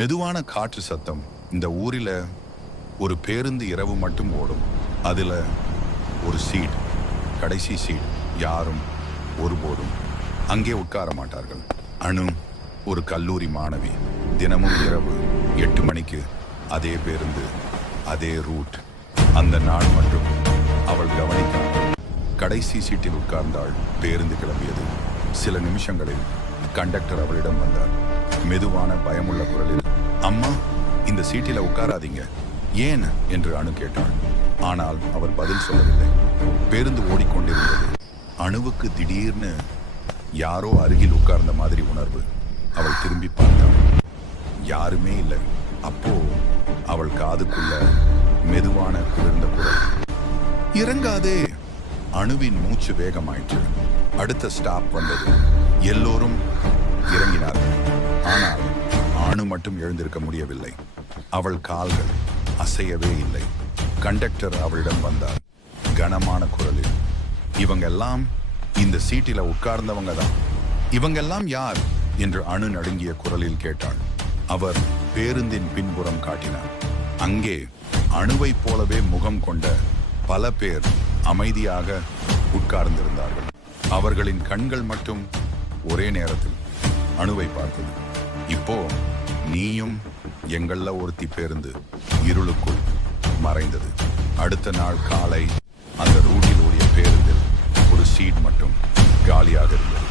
மெதுவான காற்று சத்தம். இந்த ஊரில் ஒரு பேருந்து இரவு மட்டும் ஓடும். அதில் ஒரு சீட், கடைசி சீட். யாரும் ஒருபோதும் அங்கே உட்கார மாட்டார்கள். அனு ஒரு கல்லூரி மாணவி. தினமும் இரவு 8 மணிக்கு அதே பேருந்து, அதே ரூட். அந்த நாள் மட்டும் அவள் கவனித்தாள். கடைசி சீட்டில் உட்கார்ந்தாள். பேருந்து கிளம்பியது. சில நிமிஷங்களில் கண்டக்டர் அவளிடம் வந்தார். மெதுவான பயமுள்ள குரலில், அம்மா, இந்த சீட்டில் உட்காராதீங்க. ஏன் என்று அனு கேட்டாள். ஆனால் அவர் பதில் சொல்லவில்லை. பேருந்து ஓடிக்கொண்டிருந்தது. அணுவுக்கு திடீர்னு யாரோ அருகில் உட்கார்ந்த மாதிரி உணர்வு. அவள் திரும்பி பார்த்தாள். யாருமே இல்லை. அப்போ அவள் காதுக்குள்ள மெதுவான குளிர்ந்த குரல், இறங்காதே. அணுவின் மூச்சு வேகமாயிற்று. அடுத்த ஸ்டாப் வந்தது. எல்லோரும் இறங்கினார்கள். ஆனால் அணு மட்டும் எழுந்திருக்க முடியவில்லை. அவள் கால்கள் அசையவே இல்லை. கண்டக்டர் அவளிடம் வந்தார். கனமான குரலில், இவங்கெல்லாம் இந்த சீட்டில உட்கார்ந்தவங்க தான். இவங்கெல்லாம் யார் என்று அணு நடுங்கிய குரலில் கேட்டாள். அவர் பேருந்தின் பின்புறம் காட்டினார். அங்கே அணுவைப் போலவே முகம் கொண்ட பல பேர் அமைதியாக உட்கார்ந்திருந்தார்கள். அவர்களின் கண்கள் மட்டும் ஒரே நேரத்தில் அணுவை பார்த்தது. இப்போ நீயும் எங்கள ஒருத்தி பேருந்து இருளுக்குள் மறைந்தது. அடுத்த நாள் காலை அந்த ரூட்டில் ஓடிய பேருந்தில் ஒரு சீட் மட்டும் காலியாக இருந்தது.